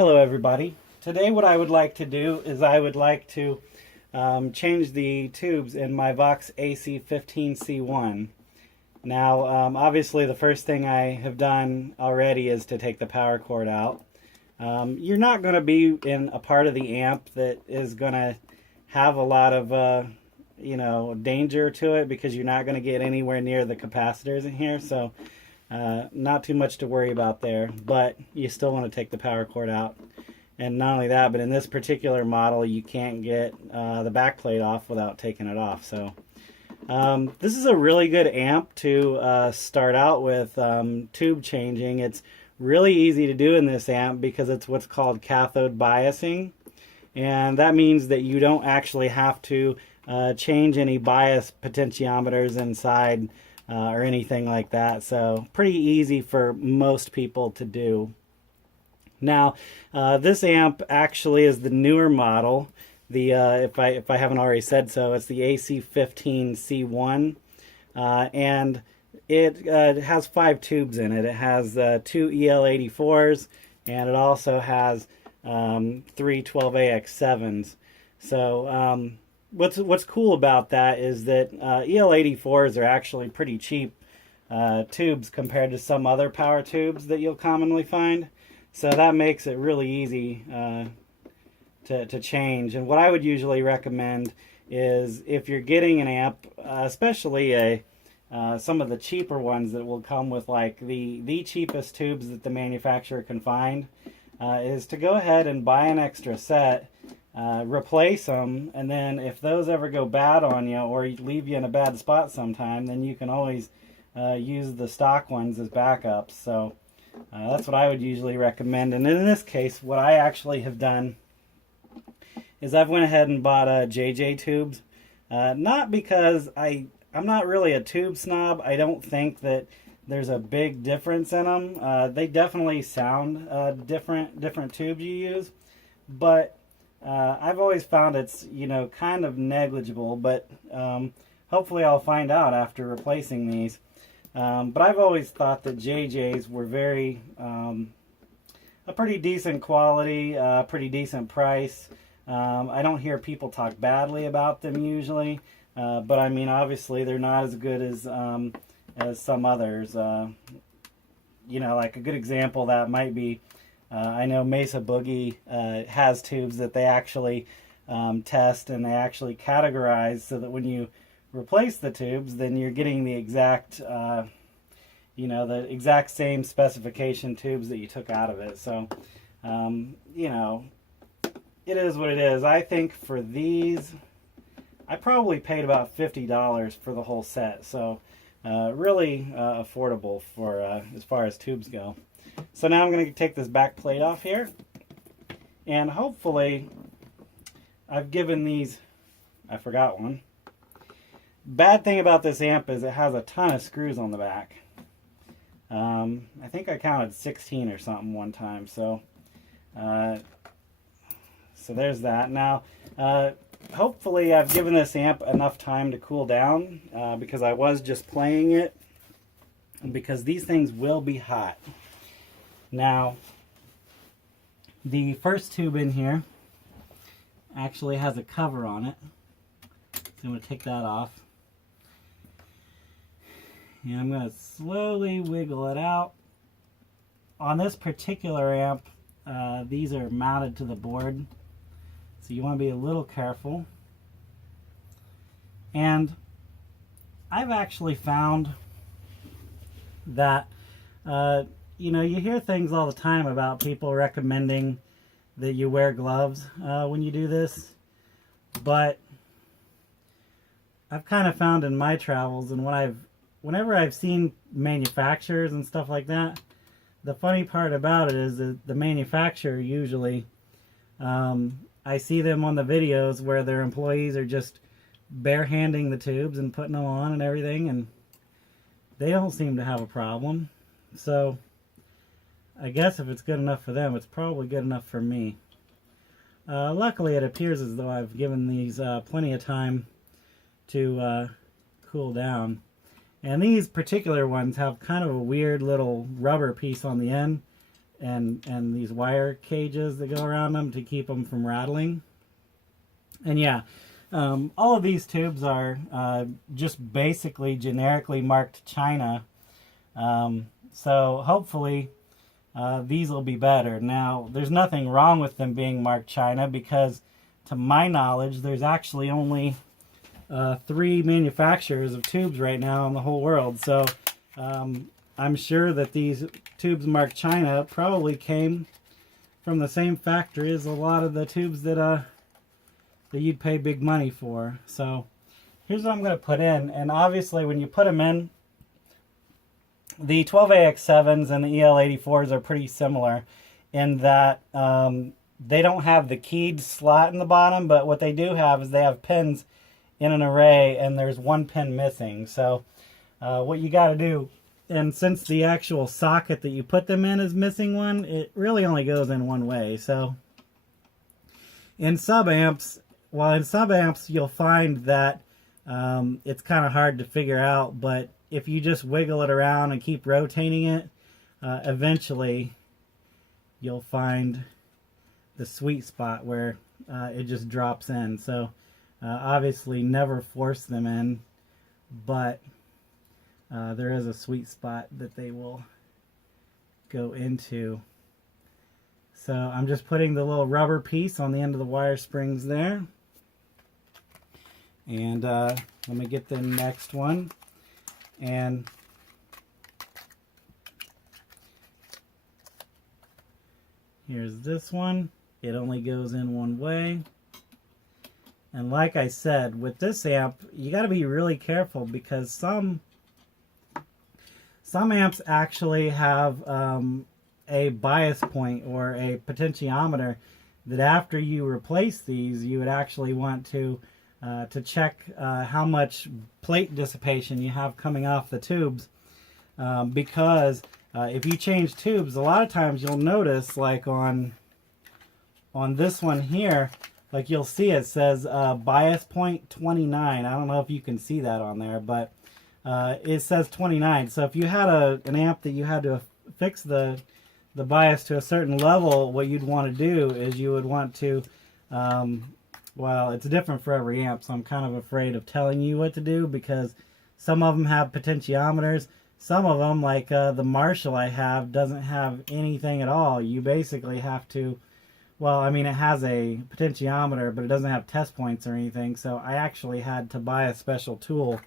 Hello everybody. Today what I would like to do is I would like to change the tubes in my Vox AC15C1. Now obviously the first thing I have done already is to take the power cord out. You're not going to be in a part of the amp that is going to have a lot of danger to it, because you're not going to get anywhere near the capacitors in here, so not too much to worry about there, but you still want to take the power cord out. And not only that, but in this particular model you can't get the back plate off without taking it off. So this is a really good amp to start out with tube changing. It's really easy to do in this amp because it's what's called cathode biasing, and that means that you don't actually have to change any bias potentiometers inside or anything like that. So pretty easy for most people to do. Now this amp actually is the newer model. The if I haven't already said so, it's the AC15C1, and it has 5 tubes in it. It has 2 EL84s, and it also has 3 12AX7s. So what's cool about that is that EL84s are actually pretty cheap tubes compared to some other power tubes that you'll commonly find. So that makes it really easy to change. And what I would usually recommend is, if you're getting an amp, especially some of the cheaper ones that will come with like the cheapest tubes that the manufacturer can find, is to go ahead and buy an extra set, replace them, and then if those ever go bad on you or leave you in a bad spot sometime, then you can always use the stock ones as backups. So that's what I would usually recommend. And in this case, what I actually have done is I've went ahead and bought JJ tubes, not because I'm not really a tube snob. I don't think that there's a big difference in them. They definitely sound different tubes you use, but I've always found it's kind of negligible. But hopefully I'll find out after replacing these. But I've always thought that JJs were a pretty decent quality, pretty decent price. I don't hear people talk badly about them usually, but I mean, obviously they're not as good as some others. Like a good example that might be, I know Mesa Boogie has tubes that they actually test, and they actually categorize so that when you replace the tubes, then you're getting the exact the exact same specification tubes that you took out of it. So it is what it is. I think for these, I probably paid about $50 for the whole set, so really affordable for as far as tubes go. So now I'm going to take this back plate off here, and hopefully I've given these, I forgot one. Bad thing about this amp is it has a ton of screws on the back. I think I counted 16 or something one time, so there's that. Now hopefully I've given this amp enough time to cool down, because I was just playing it, because these things will be hot. Now the first tube in here actually has a cover on it, so I'm going to take that off. And I'm going to slowly wiggle it out. On this particular amp, these are mounted to the board, so you want to be a little careful. And I've actually found that, you hear things all the time about people recommending that you wear gloves when you do this, but I've kind of found in my travels, and whenever I've seen manufacturers and stuff like that, the funny part about it is that the manufacturer usually, I see them on the videos where their employees are just bare-handing the tubes and putting them on and everything, and they don't seem to have a problem. So I guess if it's good enough for them, it's probably good enough for me. Luckily it appears as though I've given these plenty of time to cool down. And these particular ones have kind of a weird little rubber piece on the end, and these wire cages that go around them to keep them from rattling. And yeah, all of these tubes are just basically generically marked China. So hopefully these will be better. Now, there's nothing wrong with them being marked China because, to my knowledge, there's actually only 3 manufacturers of tubes right now in the whole world. So I'm sure that these tubes marked China probably came from the same factory as a lot of the tubes that you'd pay big money for. So here's what I'm going to put in. And obviously when you put them in, the 12AX7s and the EL84s are pretty similar in that they don't have the keyed slot in the bottom, but what they do have is they have pins in an array, and there's 1 pin missing. So what you got to do, and since the actual socket that you put them in is missing one, it really only goes in one way. So in sub-amps, you'll find that it's kind of hard to figure out, but if you just wiggle it around and keep rotating it, eventually you'll find the sweet spot where it just drops in. So obviously never force them in, but there is a sweet spot that they will go into. So I'm just putting the little rubber piece on the end of the wire springs there. And let me get the next one. And here's this one. It only goes in one way. And like I said, with this amp, you got to be really careful because some amps actually have a bias point or a potentiometer that after you replace these, you would actually want to check how much plate dissipation you have coming off the tubes, because if you change tubes, a lot of times you'll notice, like on this one here, like you'll see it says bias point 29. I don't know if you can see that on there, but it says 29. So if you had an amp that you had to fix the bias to a certain level, what you'd want to do is you would want to well, it's different for every amp, so I'm kind of afraid of telling you what to do because some of them have potentiometers. Some of them, like the Marshall I have, doesn't have anything at all. You basically have to, well, I mean, it has a potentiometer, but it doesn't have test points or anything, so I actually had to buy a special tool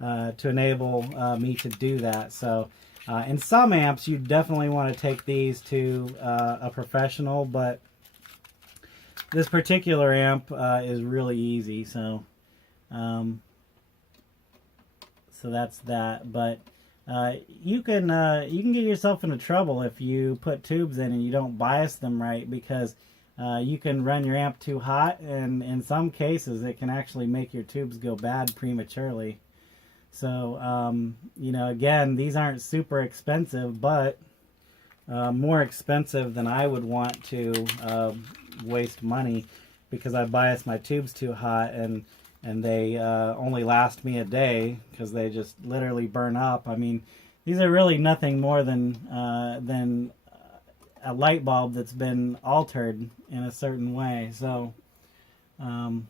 to enable me to do that. So in some amps, you definitely want to take these to a professional, but this particular amp is really easy, so so that's that. But you can get yourself into trouble if you put tubes in and you don't bias them right, because you can run your amp too hot, and in some cases it can actually make your tubes go bad prematurely. So you know, again, these aren't super expensive, but more expensive than I would want to waste money, because I bias my tubes too hot and they only last me a day because they just literally burn up. I mean, these are really nothing more than a light bulb that's been altered in a certain way. So so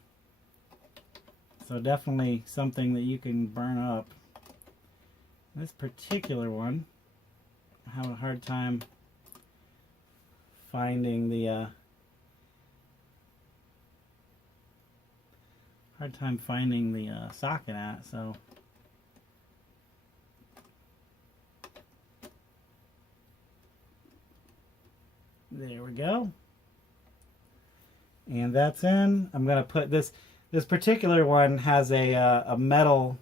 definitely something that you can burn up. This particular one, I have a hard time finding the socket at, so there we go. And that's in. I'm going to put this particular one has a metal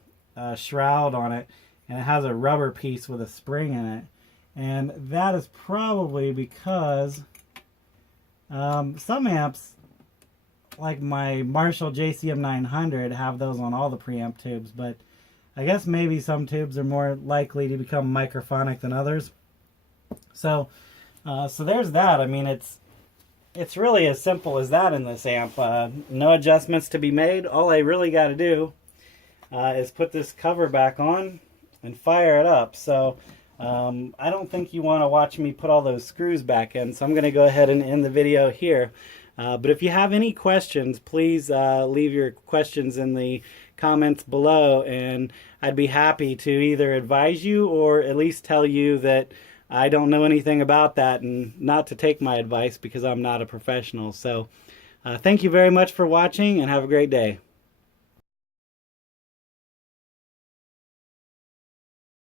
shroud on it, and it has a rubber piece with a spring in it. And that is probably because some amps, like my Marshall JCM 900, have those on all the preamp tubes, but I guess maybe some tubes are more likely to become microphonic than others. So so there's that. I mean, it's really as simple as that in this amp. No adjustments to be made. All I really got to do is put this cover back on and fire it up. So I don't think you want to watch me put all those screws back in, so I'm going to go ahead and end the video here. But if you have any questions, please leave your questions in the comments below, and I'd be happy to either advise you or at least tell you that I don't know anything about that and not to take my advice because I'm not a professional. So thank you very much for watching and have a great day.